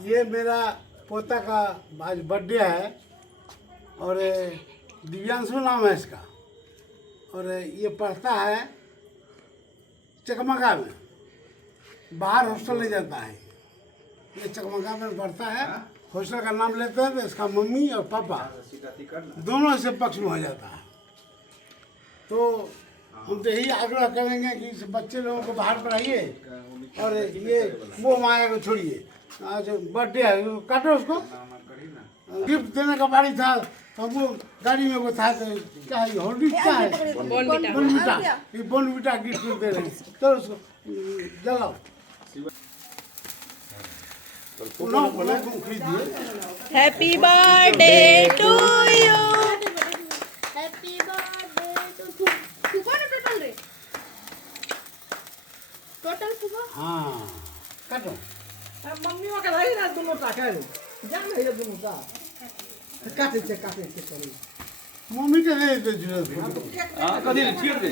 ये मेरा पोता का आज बर्थडे है और दिव्यांशु नाम है इसका और ये पढ़ता है चकमका में, बाहर हॉस्टल ले जाता है। ये चकमका में पढ़ता है, हॉस्टल का नाम लेते हैं तो इसका मम्मी और पापा दोनों से पक्ष में हो जाता है। तो हम तो यही आग्रह करेंगे कि इस बच्चे लोगों को बाहर पढ़ाइए और ये मोह माया को छोड़िए। आज बर्थडे है, काटो उसको। गिफ्ट देने का बारी था तो हमको गाड़ी में वो था तो क्या है हॉर्लिक्स क्या है, बोनविटा, ये बोनविटा गिफ्ट दे रहे हैं। चलो उसको जलाओ, खरीदिए। Happy birthday to you. Happy birthday to फूफा ना टोटल रे, टोटल फूफा। हाँ काटो। मम्मी का रही ना दोनों टाका रे जान है दोनों का काटे से चली मम्मी के दे दे जरूरत। कथी छीट दे